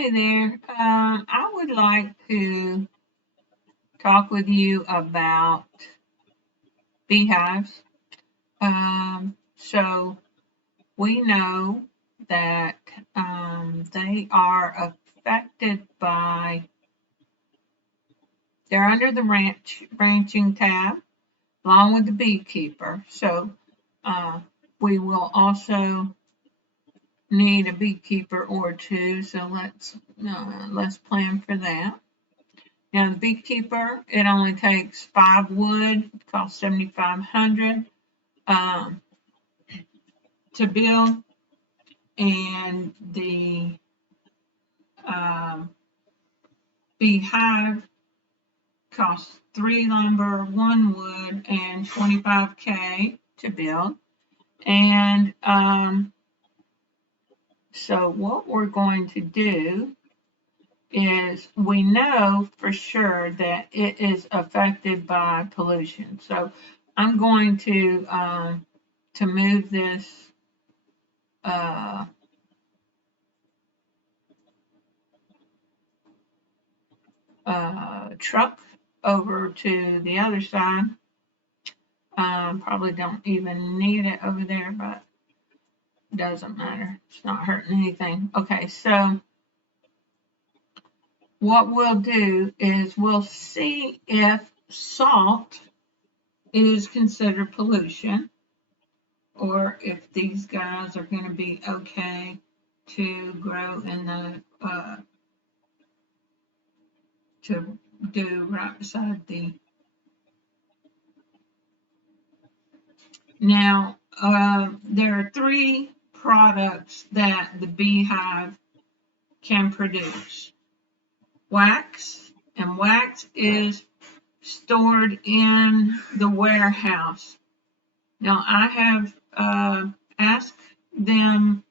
Hey there. I would like to talk with you about beehives. So we know that they are affected by, they're under the branching tab along with the beekeeper. So uh, we will also need a beekeeper or two. So let's plan for that. Now the beekeeper, it only takes 5 wood, it costs 7,500 um, to build, and the um, beehive costs 3 lumber, 1 wood, and 25K to build. And so what we're going to do is we know for sure that it is affected by pollution. So I'm going to move this uh, truck over to the other side. Probably don't even need it over there, but doesn't matter. It's not hurting anything. Okay, so what we'll do is we'll see if salt is considered pollution or if these guys are going to be okay to grow in the to do right beside the. Now there are 3 products that the beehive can produce: wax, and wax is stored in the warehouse. Now I have asked them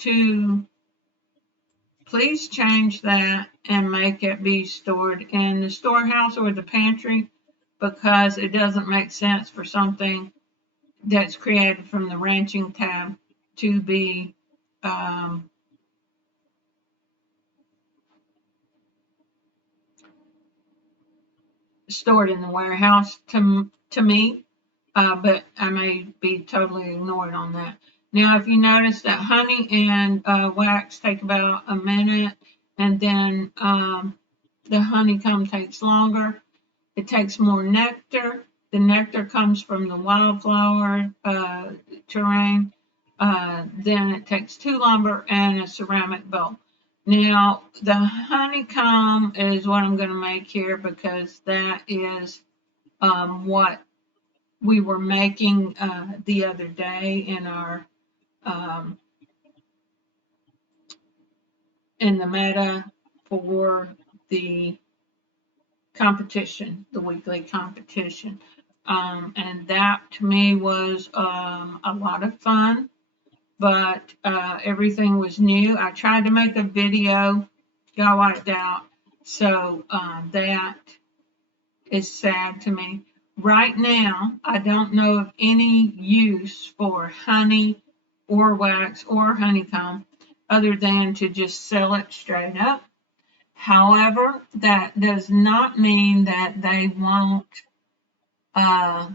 to please change that and make it be stored in the storehouse or the pantry, because it doesn't make sense for something that's created from the ranching tab to be stored in the warehouse to me, but I may be totally ignored on that. Now, if you notice that honey and wax take about a minute, and then the honeycomb takes longer, it takes more nectar. The nectar comes from the wildflower terrain. Then it takes 2 lumber and a ceramic bowl. Now, the honeycomb is what I'm going to make here because that is what we were making the other day in our in the meta for the competition, the weekly competition. And that to me was a lot of fun, but everything was new. I tried to make a video, got wiped out. So that is sad to me. Right now, I don't know of any use for honey or wax or honeycomb other than to just sell it straight up. However, that does not mean that they won't uh,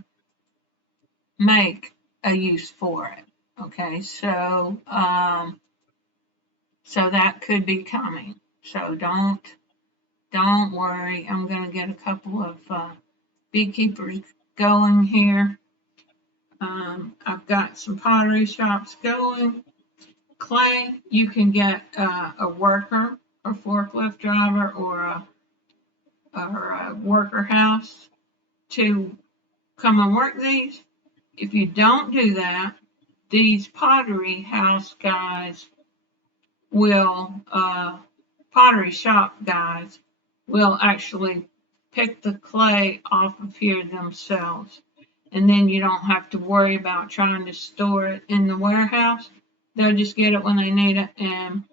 make a use for it. Okay, so so that could be coming. So don't worry. I'm going to get a couple of beekeepers going here. I've got some pottery shops going. Clay, you can get a worker, a forklift driver, or a worker house to come and work these. If you don't do that, these pottery house guys will, pottery shop guys will actually pick the clay off of here themselves. And then you don't have to worry about trying to store it in the warehouse. They'll just get it when they need it. And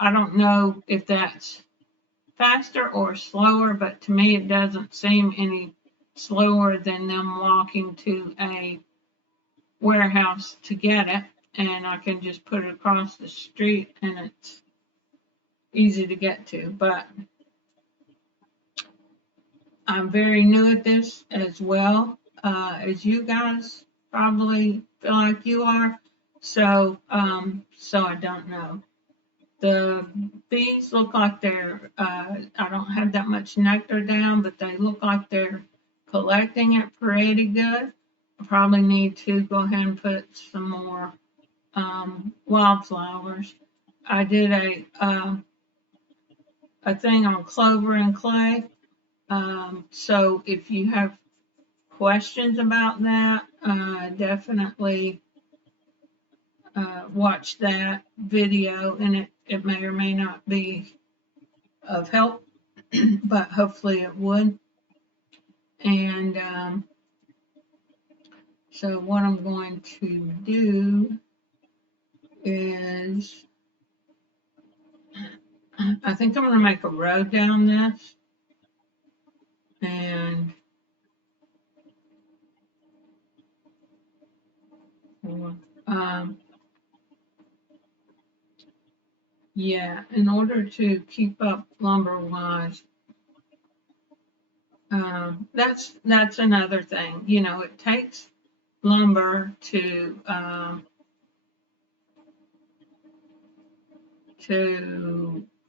I don't know if that's faster or slower, but to me it doesn't seem any slower than them walking to a warehouse to get it. And I can just put it across the street and it's easy to get to. But I'm very new at this as well, as you guys probably feel like you are. So I don't know. The bees look like they're, I don't have that much nectar down, but they look like they're collecting it pretty good. I probably need to go ahead and put some more wildflowers. I did a thing on clover and clay. So if you have questions about that, definitely watch that video, and it may or may not be of help, but hopefully it would. And so what I'm going to do is, I think I'm going to make a road down this, and um, yeah, in order to keep up lumber wise, that's another thing. You know, it takes lumber to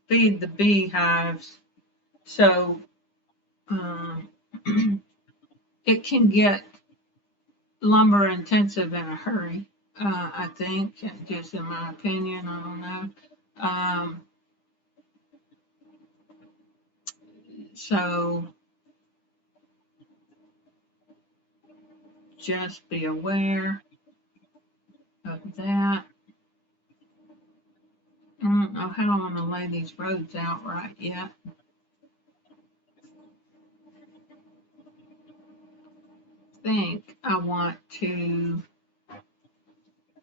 feed the beehives, so um, it can get lumber intensive in a hurry. I think, just in my opinion, I don't know. So just be aware of that. I don't know how I'm going to lay these roads out right yet. I think I want to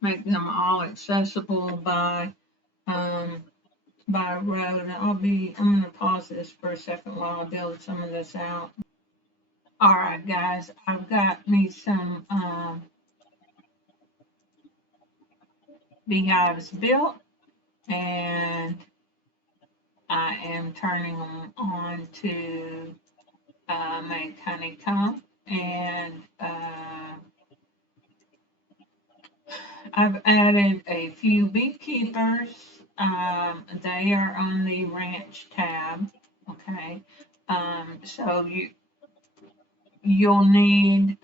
make them all accessible by road. I'm going to pause this for a second while I build some of this out. All right, guys, I've got me some beehives built, and I am turning them on to make honeycomb, and I've added a few beekeepers. They are on the ranch tab. Okay, so you'll need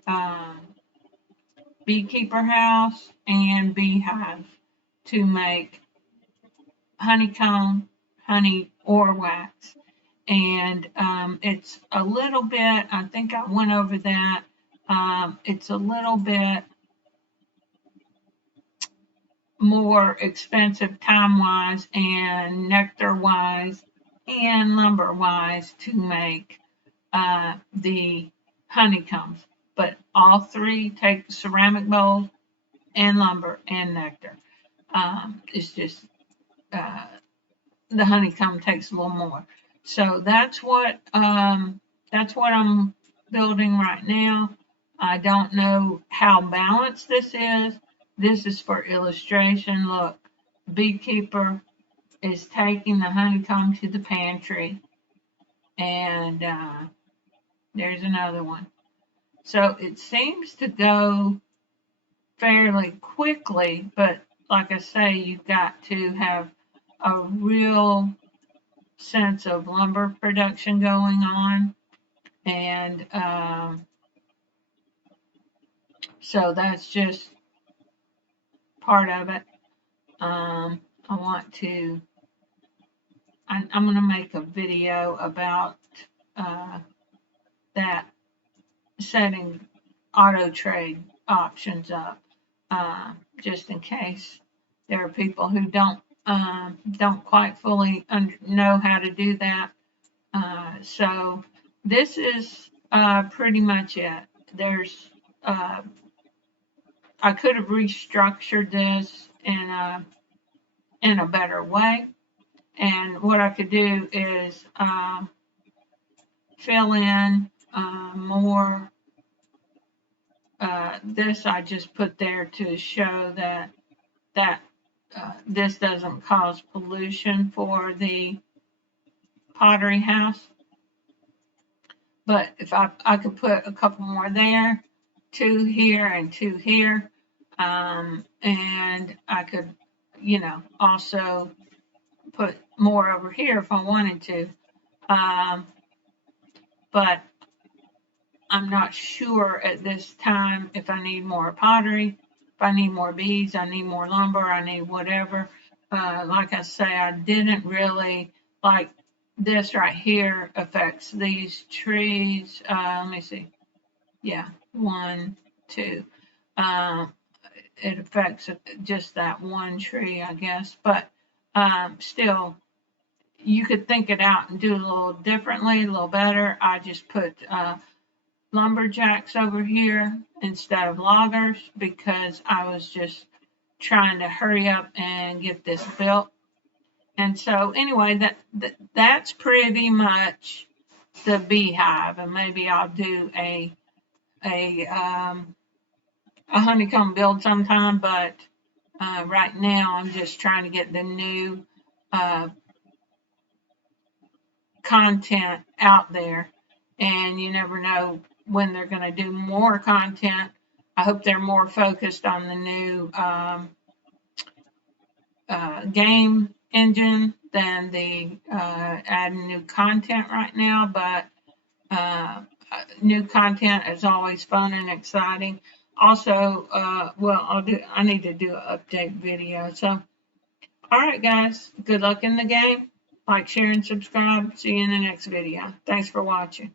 beekeeper house and beehive to make honeycomb, honey, or wax. And it's a little bit, I think I went over that. It's a little bit more expensive time wise and nectar wise and lumber wise to make the honeycombs. But all three take ceramic bowls and lumber and nectar. It's just the honeycomb takes a little more. So that's what I'm building right now. I don't know how balanced this is. This is for illustration. Look, beekeeper is taking the honeycomb to the pantry, and there's another one. So it seems to go fairly quickly, but like I say, you've got to have a real sense of lumber production going on, and so that's just part of it. I want to, I'm going to make a video about that, setting auto trade options up, just in case there are people who don't quite fully know how to do that. So this is pretty much it. There's I could have restructured this in a better way, and what I could do is fill in more. This I just put there to show that this doesn't cause pollution for the pottery house. But if I could put a couple more there, 2 here and 2 here, and I could, also put more over here if I wanted to. But I'm not sure at this time if I need more pottery, if I need more beads, I need more lumber, I need whatever. Like I say, I didn't really like this right here affects these trees. Let me see. Yeah, 1, 2. It affects just that one tree, I guess. But still, you could think it out and do it a little differently, a little better. I just put lumberjacks over here instead of loggers because I was just trying to hurry up and get this built. And so anyway, that's pretty much the beehive, and maybe I'll do a honeycomb build sometime, but right now I'm just trying to get the new content out there, and you never know when they're going to do more content. I hope they're more focused on the new game engine than the adding new content right now, but new content is always fun and exciting. Also, I need to do an update video. So, all right, guys, good luck in the game. Like, share, and subscribe. See you in the next video. Thanks for watching.